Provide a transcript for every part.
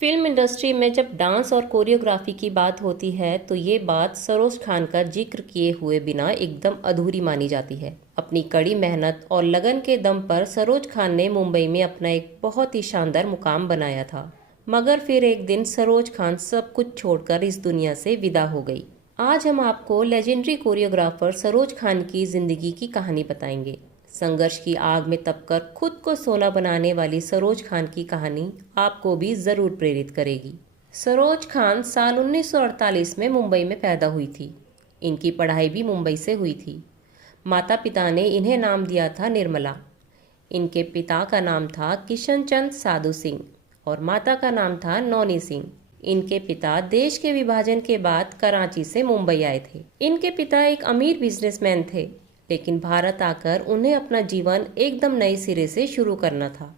Film industry में जब dance और कोरियोग्राफी की बात होती है तो ये बात सरोज खान का जिक्र किए हुए बिना एकदम अधूरी मानी जाती है। अपनी कड़ी मेहनत और लगन के दम पर सरोज खान ने मुंबई में अपना एक बहुत ही शानदार मुकाम बनाया था। मगर फिर एक दिन सरोज खान सब कुछ छोड़कर इस दुनिया से विदा हो गई। आज हम आपको लेजेंडरी कोरियोग्राफर सरोज खान की जिंदगी की कहानी बताएंगे। संघर्ष की आग में तपकर खुद को सोना बनाने वाली सरोज खान की कहानी आपको भी जरूर प्रेरित करेगी। सरोज खान साल 1948 में मुंबई में पैदा हुई थी। इनकी पढ़ाई भी मुंबई से हुई थी। माता पिता ने इन्हें नाम दिया था निर्मला। इनके पिता का नाम था किशन चंद साधु सिंह और माता का नाम था नौनी सिंह। इनके पिता देश के विभाजन के बाद कराची से मुंबई आए थे। इनके पिता एक अमीर बिजनेसमैन थे, लेकिन भारत आकर उन्हें अपना जीवन एकदम नए सिरे से शुरू करना था।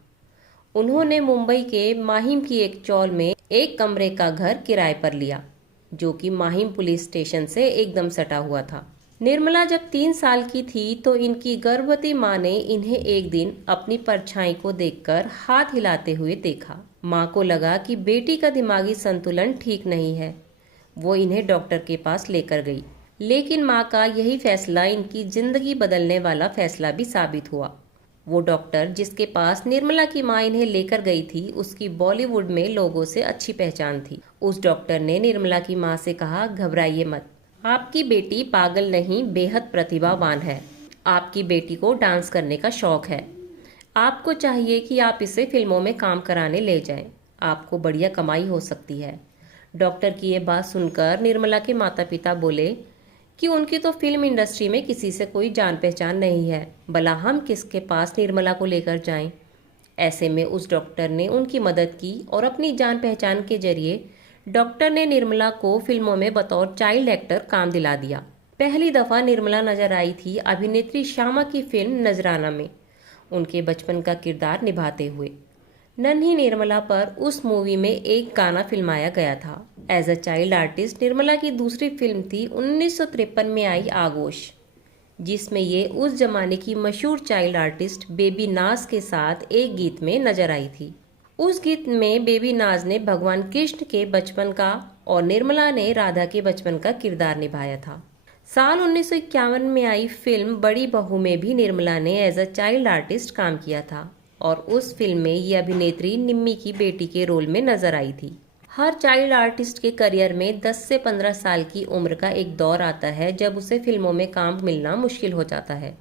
उन्होंने मुंबई के माहिम की एक चौल में एक कमरे का घर किराए पर लिया, जो कि माहिम पुलिस स्टेशन से एकदम सटा हुआ था। निर्मला जब 3 साल की थी तो इनकी गर्भवती माँ ने इन्हें एक दिन अपनी परछाई को देखकर हाथ हिलाते हुए देखा। माँ को लगा कि बेटी का दिमागी संतुलन ठीक नहीं है। वो इन्हें डॉक्टर के पास लेकर गई, लेकिन माँ का यही फैसला इनकी जिंदगी बदलने वाला फैसला भी साबित हुआ। वो डॉक्टर जिसके पास निर्मला की माँ इन्हें लेकर गई थी, उसकी बॉलीवुड में लोगों से अच्छी पहचान थी। उस डॉक्टर ने निर्मला की माँ से कहा, घबराइए मत, आपकी बेटी पागल नहीं, बेहद प्रतिभावान है। आपकी बेटी को डांस करने का शौक है। आपको चाहिए कि आप इसे फिल्मों में काम कराने ले जाएं। आपको बढ़िया कमाई हो सकती है। डॉक्टर की ये बात सुनकर निर्मला के माता पिता बोले कि उनकी तो फिल्म इंडस्ट्री में किसी से कोई जान पहचान नहीं है, भला हम किसके पास निर्मला को लेकर जाएं। ऐसे में उस डॉक्टर ने उनकी मदद की और अपनी जान पहचान के जरिए डॉक्टर ने निर्मला को फिल्मों में बतौर चाइल्ड एक्टर काम दिला दिया। पहली दफा निर्मला नजर आई थी अभिनेत्री श्यामा की फिल्म नजराना में, उनके बचपन का किरदार निभाते हुए। नन्ही निर्मला पर उस मूवी में एक गाना फिल्माया गया था। As a child artist Nirmala की दूसरी फिल्म थी 1953 में आई आगोश, जिसमें ये उस जमाने की मशहूर चाइल्ड आर्टिस्ट बेबी नाज के साथ एक गीत में नजर आई थी। उस गीत में बेबी नाज ने भगवान कृष्ण के बचपन का और निर्मला ने राधा के बचपन का किरदार निभाया था। साल 1951 में आई फिल्म बड़ी बहू में भी निर्मला ने एज अ चाइल्ड आर्टिस्ट काम किया था और उस फिल्म में ये अभिनेत्री निम्मी की बेटी के रोल में नजर आई थी। हर चाइल्ड आर्टिस्ट के करियर में 10 से 15 साल की उम्र का एक दौर आता है जब उसे फिल्मों में काम मिलना मुश्किल हो जाता है।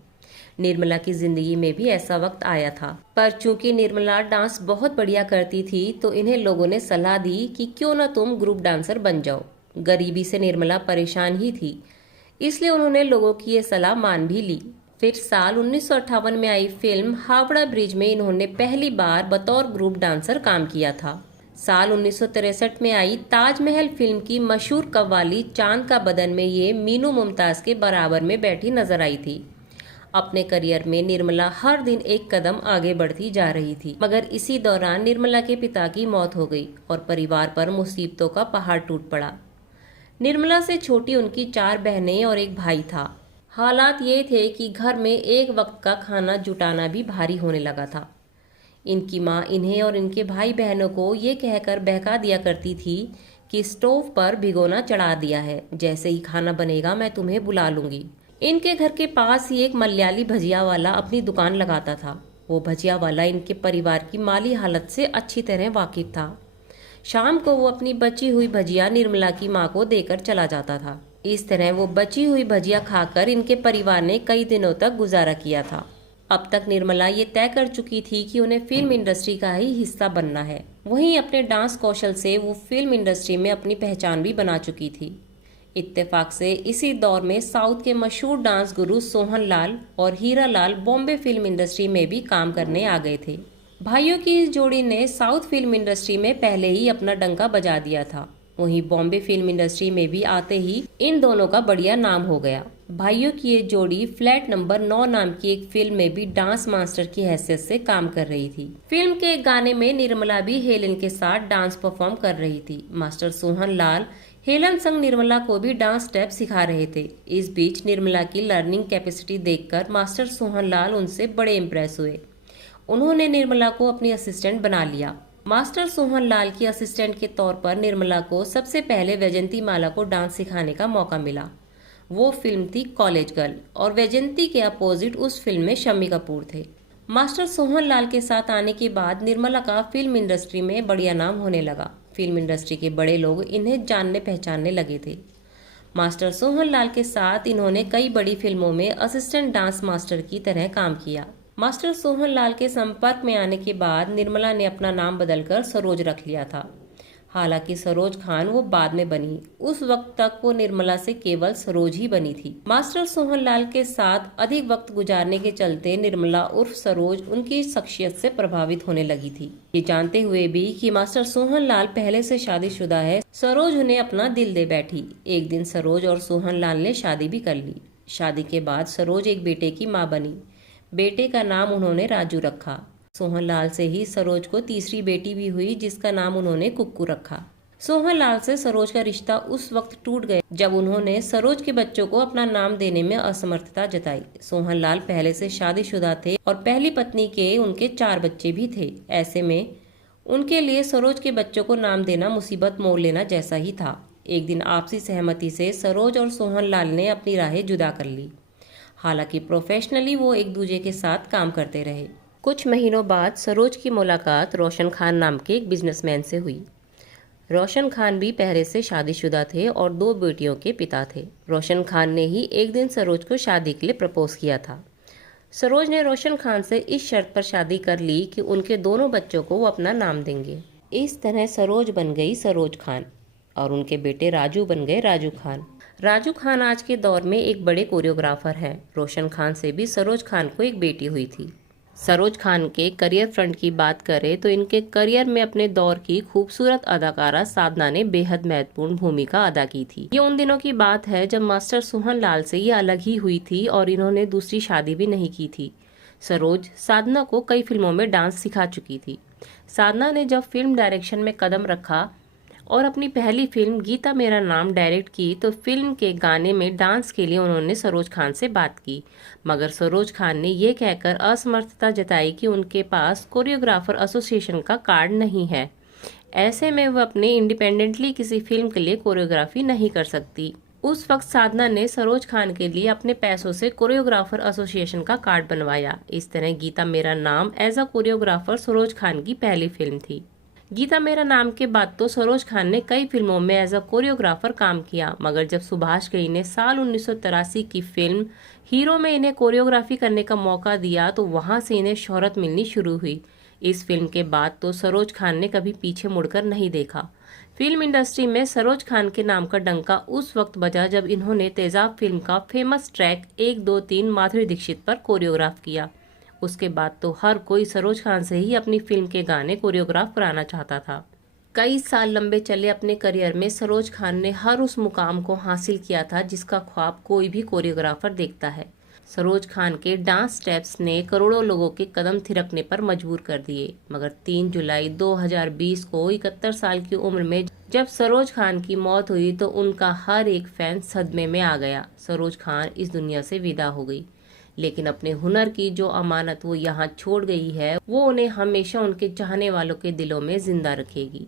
निर्मला की जिंदगी में भी ऐसा वक्त आया था, पर चूंकि निर्मला डांस बहुत बढ़िया करती थी तो इन्हें लोगों ने सलाह दी कि क्यों ना तुम ग्रुप डांसर बन जाओ। गरीबी से निर्मला परेशान ही थी, इसलिए उन्होंने लोगों की ये सलाह मान भी ली। फिर साल 1958 में आई फिल्म हावड़ा ब्रिज में इन्होंने पहली बार बतौर ग्रुप डांसर काम किया था। साल 1963 में आई ताजमहल फिल्म की मशहूर कव्वाली चांद का बदन में ये मीनू मुमताज के बराबर में बैठी नजर आई थी। अपने करियर में निर्मला हर दिन एक कदम आगे बढ़ती जा रही थी, मगर इसी दौरान निर्मला के पिता की मौत हो गई और परिवार पर मुसीबतों का पहाड़ टूट पड़ा। निर्मला से छोटी उनकी 4 बहनें और एक भाई था। हालात ये थे कि घर में एक वक्त का खाना जुटाना भी भारी होने लगा था। इनकी माँ इन्हें और इनके भाई बहनों को ये कहकर बहका दिया करती थी कि स्टोव पर भिगोना चढ़ा दिया है, जैसे ही खाना बनेगा मैं तुम्हें बुला लूंगी। इनके घर के पास ही एक मलयाली भजिया वाला अपनी दुकान लगाता था। वो भजिया वाला इनके परिवार की माली हालत से अच्छी तरह वाकिफ था। शाम को वो अपनी बची हुई भजिया निर्मला की माँ को देकर चला जाता था। इस तरह वो बची हुई भजिया खाकर इनके परिवार ने कई दिनों तक गुजारा किया था। अब तक निर्मला ये तय कर चुकी थी कि उन्हें फिल्म इंडस्ट्री का ही हिस्सा बनना है। वहीं अपने डांस कौशल से वो फिल्म इंडस्ट्री में अपनी पहचान भी बना चुकी थी। इत्तेफाक से इसी दौर में साउथ के मशहूर डांस गुरु सोहन लाल और हीरा लाल बॉम्बे फिल्म इंडस्ट्री में भी काम करने आ गए थे। भाइयों की इस जोड़ी ने साउथ फिल्म इंडस्ट्री में पहले ही अपना डंका बजा दिया था। वहीं बॉम्बे फिल्म इंडस्ट्री में भी आते ही इन दोनों का बढ़िया नाम हो गया। भाइयों की ये जोड़ी फ्लैट नंबर 9 नाम की एक फिल्म में भी डांस मास्टर की हैसियत से काम कर रही थी। फिल्म के एक गाने में निर्मला भी हेलन के साथ डांस परफॉर्म कर रही थी। मास्टर सोहन लाल हेलन संग निर्मला को भी डांस स्टेप सिखा रहे थे। इस बीच निर्मला की लर्निंग कैपेसिटी देखकर मास्टर सोहन लाल उनसे बड़े इम्प्रेस हुए। उन्होंने निर्मला को अपनी असिस्टेंट बना लिया। मास्टर सोहन लाल की असिस्टेंट के तौर पर निर्मला को सबसे पहले वैजंती माला को डांस सिखाने का मौका मिला। वो फिल्म थी कॉलेज गर्ल और वैजंती के अपोजिट उस फिल्म में शम्मी कपूर थे। मास्टर सोहन लाल के साथ आने के बाद निर्मला का फिल्म इंडस्ट्री में बढ़िया नाम होने लगा। फिल्म इंडस्ट्री के बड़े लोग इन्हें जानने पहचानने लगे थे। मास्टर सोहन लाल के साथ इन्होंने कई बड़ी फिल्मों में असिस्टेंट डांस मास्टर की तरह काम किया। मास्टर सोहन लाल के संपर्क में आने के बाद निर्मला ने अपना नाम बदलकर सरोज रख लिया था। हालांकि सरोज खान वो बाद में बनी, उस वक्त तक वो निर्मला से केवल सरोज ही बनी थी। मास्टर सोहन लाल के साथ अधिक वक्त गुजारने के चलते निर्मला उर्फ सरोज उनकी शख्सियत से प्रभावित होने लगी थी। ये जानते हुए भी कि मास्टर सोहन लाल पहले से शादीशुदा है, सरोज उन्हें अपना दिल दे बैठी। एक दिन सरोज और सोहन लाल ने शादी भी कर ली। शादी के बाद सरोज एक बेटे की माँ बनी। बेटे का नाम उन्होंने राजू रखा। सोहन लाल से ही सरोज को तीसरी बेटी भी हुई, जिसका नाम उन्होंने कुक्कू रखा। सोहन लाल से सरोज का रिश्ता उस वक्त टूट गया जब उन्होंने सरोज के बच्चों को अपना नाम देने में असमर्थता जताई। सोहन लाल पहले से शादीशुदा थे और पहली पत्नी के उनके 4 बच्चे भी थे। ऐसे में उनके लिए सरोज के बच्चों को नाम देना मुसीबत मोल लेना जैसा ही था। एक दिन आपसी सहमति से सरोज और सोहन लाल ने अपनी राहें जुदा कर ली। हालांकि प्रोफेशनली वो एक दूसरे के साथ काम करते रहे। कुछ महीनों बाद सरोज की मुलाकात रोशन खान नाम के एक बिजनेसमैन से हुई। रोशन खान भी पहले से शादीशुदा थे और 2 बेटियों के पिता थे। रोशन खान ने ही एक दिन सरोज को शादी के लिए प्रपोज किया था। सरोज ने रोशन खान से इस शर्त पर शादी कर ली कि उनके दोनों बच्चों को वो अपना नाम देंगे। इस तरह सरोज बन गई सरोज खान और उनके बेटे राजू बन गए राजू खान। राजू खान आज के दौर में एक बड़े कोरियोग्राफर हैं। रोशन खान से भी सरोज खान को एक बेटी हुई थी। सरोज खान के करियर फ्रंट की बात करें तो इनके करियर में अपने दौर की खूबसूरत अदाकारा साधना ने बेहद महत्वपूर्ण भूमिका अदा की थी। ये उन दिनों की बात है जब मास्टर सोहन लाल से ये अलग ही हुई थी और इन्होंने दूसरी शादी भी नहीं की थी। सरोज साधना को कई फिल्मों में डांस सिखा चुकी थी। साधना ने जब फिल्म डायरेक्शन में कदम रखा और अपनी पहली फिल्म गीता मेरा नाम डायरेक्ट की तो फिल्म के गाने में डांस के लिए उन्होंने सरोज खान से बात की, मगर सरोज खान ने ये कहकर असमर्थता जताई कि उनके पास कोरियोग्राफर एसोसिएशन का कार्ड नहीं है। ऐसे में वह अपने इंडिपेंडेंटली किसी फिल्म के लिए कोरियोग्राफी नहीं कर सकती। उस वक्त साधना ने सरोज खान के लिए अपने पैसों से कोरियोग्राफर एसोसिएशन का कार्ड बनवाया। इस तरह Geeta Mera Naam as a choreographer Saroj Khan की पहली फिल्म थी। गीता मेरा नाम के बाद तो सरोज खान ने कई फिल्मों में एज अ कोरियोग्राफर काम किया, मगर जब सुभाष घई ने साल 1983 की फिल्म हीरो में इन्हें कोरियोग्राफी करने का मौका दिया तो वहां से इन्हें शोहरत मिलनी शुरू हुई। इस फिल्म के बाद तो सरोज खान ने कभी पीछे मुड़कर नहीं देखा। फिल्म इंडस्ट्री में सरोज खान के नाम का डंका उस वक्त बजा जब इन्होंने तेजाब फिल्म का फेमस ट्रैक 1 2 3 माधुरी दीक्षित पर कोरियोग्राफ किया। उसके बाद तो हर कोई सरोज खान से ही अपनी फिल्म के गाने कोरियोग्राफ कराना चाहता था। कई साल लंबे चले अपने करियर में सरोज खान ने हर उस मुकाम को हासिल किया था जिसका ख्वाब कोई भी कोरियोग्राफर देखता है। सरोज खान के डांस स्टेप्स ने करोड़ों लोगों के कदम थिरकने पर मजबूर कर दिए, मगर 3 जुलाई 2020 को 71 साल की उम्र में जब सरोज खान की मौत हुई तो उनका हर एक फैन सदमे में आ गया। सरोज खान इस दुनिया से विदा हो गई, लेकिन अपने हुनर की जो अमानत वो यहाँ छोड़ गई है वो उन्हें हमेशा उनके चाहने वालों के दिलों में जिंदा रखेगी।